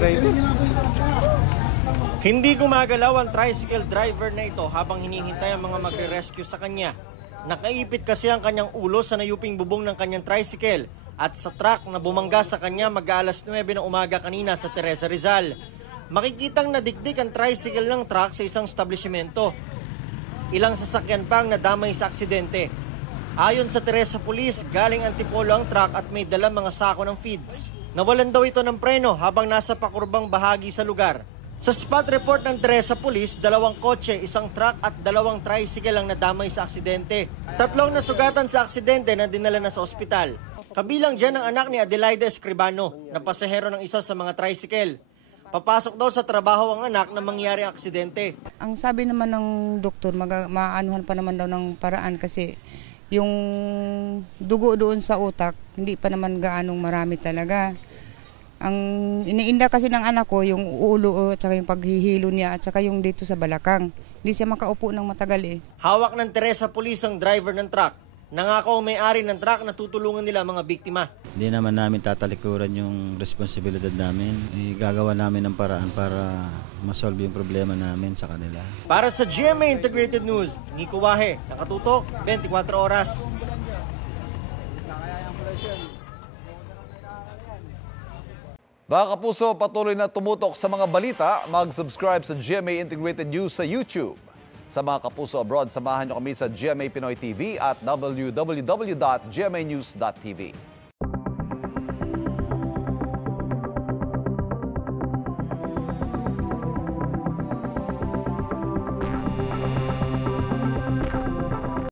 driving. Hindi gumagalaw ang tricycle driver na ito habang hinihintay ang mga magre-rescue sa kanya. Nakaipit kasi ang kanyang ulo sa nayuping bubong ng kanyang tricycle at sa truck na bumangga sa kanya mag-aalas 9 ng umaga kanina sa Teresa Rizal. Makikitang nadikdik ang tricycle ng truck sa isang establishmento. Ilang sasakyan pang nadamay sa aksidente. Ayon sa Teresa Police, galing Antipolo ang truck at may dalang mga sako ng feeds. Nawalan daw ito ng preno habang nasa pakurbang bahagi sa lugar. Sa spot report ng Teresa Police, 2 kotse, 1 truck at 2 tricycle ang nadamay sa aksidente. 3 nasugatan sa aksidente na dinala na sa ospital. Kabilang dyan ang anak ni Adelaida Escribano na pasahero ng isa sa mga tricycle. Papasok daw sa trabaho ang anak na mangyari ang aksidente. Ang sabi naman ng doktor, maanuhan pa naman daw ng paraan kasi yung dugo doon sa utak, hindi pa naman gaanong marami talaga. Ang iniinda kasi ng anak ko, yung ulo at saka yung paghihilo niya at saka yung dito sa balakang. Hindi siya makaupo ng matagal eh. Hawak ng Teresa Police ang driver ng truck. Nangako may-ari ng truck na tutulungan nila ang mga biktima. Hindi naman namin tatalikuran yung responsibilidad namin. Gagawa namin ng paraan para masolve yung problema namin sa kanila. Para sa GMA Integrated News, Nico Wahe, nakatutok, 24 oras. Mga kapuso, patuloy na tumutok sa mga balita. Mag-subscribe sa GMA Integrated News sa YouTube. Sa mga kapuso abroad, samahan niyo kami sa GMA Pinoy TV at www.gmanews.tv.